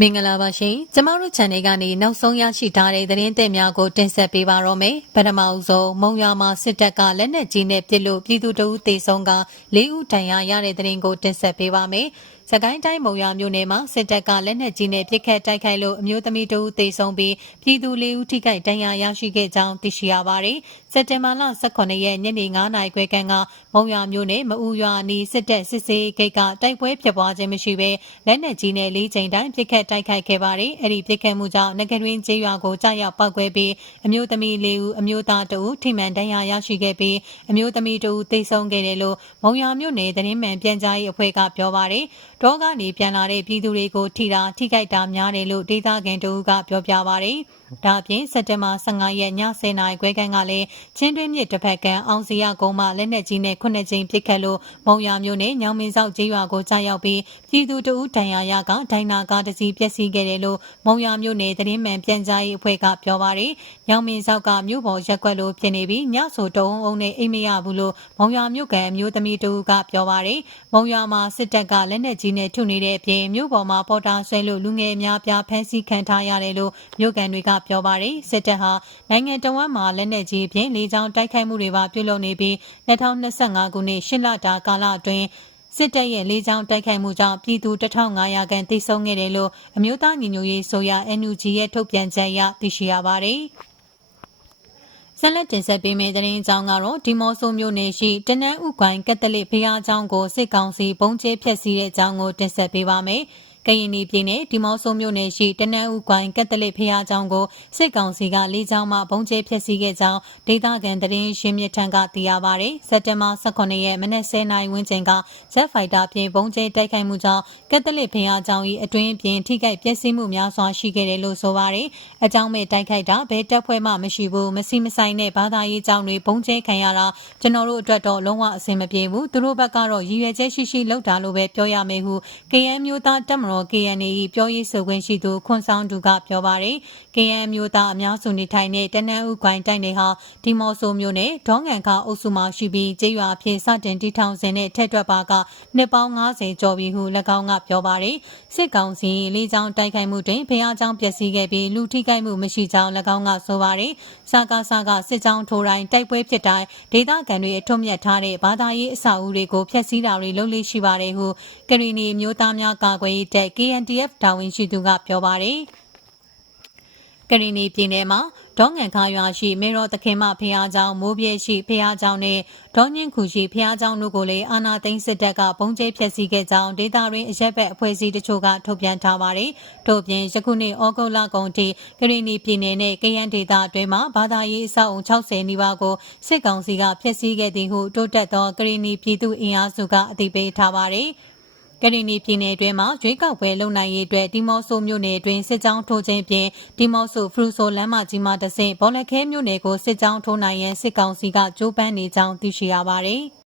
မင်္ဂလာပါရှင်ကျမတို့ channel ကနေနောက်ဆုံးရရှိထားတဲ့သတင်းသစ်များကိုတင်ဆက်ပေးပါတော့မယ်ပထမအဆုံးမုံရွာမှာစစ်တပ်ကလက်နက်ကြီးနဲ့ပစ်လို့ပြည်သူတအုပ်သေဆုံးက၄ဦးဒဏ်ရာရတဲ့သတင်းကိုတင်ဆက်ပေးပါမယ်စကိုင်းတိုင်းမုံရွာမြို့နယ်မှာစစ်တပ်ကလက်နက်ကြီးနဲ့ပစ်ခတ်တိုက်ခိုက်လို့အမျိုးသမီးတဦးသေဆုံးပြီးပြည်သူ၄ဦးထိခိုက်ဒဏ်ရာရရှိခဲ့ကြောင်းသိရှိရပါတယ်စက်တင်ဘာလ18ရက်ညနေ9:00နာရီခွဲခန့်ကမုံရွာမြို့နယ်မအူရွာအနီးစစ်တပ်စစ်ဆေးဂိတ်ကတိုက်ပွဲဖြစ်ပွားခြင်းမရှိဘဲလက်နက်ကြီးနဲ့၄ချိန်တိုင်းပစ်ခတ်တိုက်ခိုက်ခဲ့ပါတယ်။အဲ့ဒီပစ်ခတ်မှုကြောင့်နဂရင်းကျေးရွာကိုကြားရောက်ပောက်ကွဲပြီးအမျိုးသမီး၄ဦးအမျိုးသား2ဦးထိမှန်ဒဏ်ရာရရှိခဲ့ပြီးအမျိုးသမီး2ဦးသေဆုံးခဲ့တယ်လို့မုံရွာမြို့နယ်သတင်းမှန်ပြန်ကြားရေးအဖွဲ့ကပြောပါတယ်။တောကနေပြန်လာတဲ့ပြည်သူတွေကိုထိခိုက်တာများတယ်လို့ဒေသခံတို့ကပြောပြပါတယ်။ဒါအပြင်စက်တင်ဘာ15ရက်ည10:00နာရီခွဲခန့်ကလည်းချင်းတွင်းမြစ်တစ်ဖက်ကအောင်စီရကုန်းမှလက်နက်ကြီးနဲ့9ကြိမ်ပစ်ခတ်လို့မုံရွာမြို့နယ်ညောင်မင်းဆောက်ကျေးရွာကိုကြားရောက်ပြီးပြည်သူတအုပ်ဒဏ်ရာရကဒိုင်နာကားတစ်စီးပျက်စီးခဲ့တယ်လို့မုံရွာမြို့နယ်သတင်းမှန်ပြန်ကြားရေးအဖွဲ့ကပြောပါတယ်။ညောင်မင်းဆောက်ကမြို့ပေါ်ရက်ကွက်လိုဖြစ်နေပြီးညဆိုတုံးအောင်နဲ့အိမ်မရဘူးလို့မုံရွာမြို့ကန်မျိုးသမီးတအုပ်ကပြောပါတယ်။မုံရွာမှာစစ်တပ်ကလက်နက်ကြီးနဲ့ထုနေတဲ့အပြင်မြို့ပေါ်မှာပေါ်တာဆွဲလို့လူငယ်အများပြားဖမ်းဆီးခံထားရတယ်လို့မြို့ကန်တွေကပြောပါတယ်စစ်တပ်ဟာနိုင်ငံတော်ဝန်မှလက်နက်ကြီးဖြင့်လေကြောင်းတိုက်ခိုက်မှုတွေပါပြုလုပ်နေပြီး2025ခုနှစ်8လတာကာလအတွင်းစစ်တပ်ရဲ့လေကြောင်းတိုက်ခိုက်မှုကြောင့်ပြည်သူ1500ခန့်သေဆုံးခဲ့တယ်လို့အမျိုးသားညီညွတ်ရေးဆိုရ NUG ရဲ့ထုတ်ပြန်ချက်အရသိရှိရပါတယ်။ဆက်လက်တင်ဆက်ပေးမယ့်သတင်းအကြောင်းကတော့ဒီမော့ဆိုမြို့နယ်ရှိတနန်းဥကွိုင်ကက်သလစ်ဘုရားကျောင်းကိုစစ်ကောင်စီဘုံကျဲဖျက်ဆီးတဲ့အကြောင်းကိုတင်ဆက်ပေးပါမယ်။ကရင်ပြည်နယ်ဒီမော့ဆိုမြို့နယ်ရှိတနန်းဥကွိုင်ကက်သလစ်ဘုရားကျောင်းကိုစစ်ကောင်စီကလေကြောင်းမှဘုံကျဲဖျက်ဆီးခဲ့ကြောင်းဒေသခံသတင်းရင်းမြစ်ထံကသိရပါတယ်။စက်တင်ဘာ18ရက်မနက်10:00နာရီဝန်းကျင်ကဂျက်ဖိုက်တာဖြင့်ဘုံကျဲတိုက်ခိုက်မှုကြောင့်ကက်သလစ်ဘုရားကျောင်း၏အတွင်းပြင်ထိခိုက်ပျက်စီးမှုများစွာရှိခဲ့တယ်လို့ဆိုပါတယ်။အကြောင်းမဲ့တိုက်ခိုက်တာဘယ်တပ်ဖွဲ့မှမရှိဘူးမစီမဆိုင်တဲ့ဘာသာရေးကျောင်းတွေဘုံကျဲခံရတာကျွန်တော်တို့အတွက်တော့လုံးဝအဆင်မပြေဘူးသူတို့ဘက်ကတော့ရည်ရွယ်ချက်ရှိလောက်တာလို့ပဲပြောရမယ်ဟု KN မျိုးသားတပ်မတော် KNA ပြောရေးဆိုခွင့်ရှိသူခွန်ဆောင်သူကပြောပါတယ်။ KN မျိုးသားအများစုနေထိုင်တဲ့တနန်းဥကွိုင်တိုက်နယ်ဟာဒီမော့ဆိုမြို့နယ်ဒေါငံခါအုပ်စုမှာရှိပြီးကျေးရွာအဖြစ်စတင်တည်ထောင်စဉ်နဲ့ထက်တွက်ပါကနှစ်ပေါင်း90ကျော်ပြီဟု၎င်းကပြောပါတယ်။စစ်ကောင်စီလေးချောင်းတိုက်ခိုက်မှုတွင်ဘုရားကျောင်းပျက်စီးခဲ့ပြီးလူထိခိုက်မှုမရှိကြောင်း၎င်းကဆိုပါတယ်။စကားစစ်ကြောင်းထိုးတိုင်းတိုက်ပွဲဖြစ်တိုင်းဒေသခံတွေအထွတ်မြတ်ထားတဲ့ဘာသာရေးအဆောက်အဦတွေကိုဖျက်ဆီးတာတွေလုပ်လို့ရှိပါတယ်ဟုကရီနီမျိုးသားများကာကွယ်ရေးတပ် KNDF တာဝန်ရှိသူကပြောပါတယ်။ကရီနီပြည်နယ်မှာဒေါငံခါရွာရှိမေရောသခင်မဖះเจ้าမိုးပြဲရှိဖះเจ้าနဲ့ဒေါညင်းခုရှိဖះเจ้าတို့ကိုလည်းအာနာသိန်းစစ်တပ်ကဘုံကျဲဖျက်ဆီးခဲ့ကြောင်းဒေသတွင်းအရက်ဘက်အဖွဲ့အစည်းတချို့ကထုတ်ပြန်ထားပါတယ်။ထို့ပြင်ယခုနှစ်ဩဂုတ်လကုန်ထိကရီနီပြည်နယ်နဲ့ကယန်းဒေသအတွင်းမှာဘာသာရေးအဆောက်အုံ60နီးပါးကိုစစ်ကောင်စီကဖျက်ဆီးခဲ့သည်ဟုတိုးတက်သောကရီနီပြည်သူ့အင်အားစုကအသိပေးထားပါတယ်။ကရီနီပြည်နယ်အတွင်းမှာရွေးကောက်ပွဲလုံနိုင်ရေးအတွက်ဒီမော့ဆိုမြို့နယ်အတွင်းစစ်ကြောင်းထိုးခြင်းဖြင့်ဒီမော့ဆိုဖရူဆိုလမ်းမကြီးမှတဆင့်ဘောလခဲမြို့နယ်ကိုစစ်ကြောင်းထိုးနိုင်ရန်စစ်ကောင်စီကကြိုးပမ်းနေကြောင်းသိရှိရပါတယ်။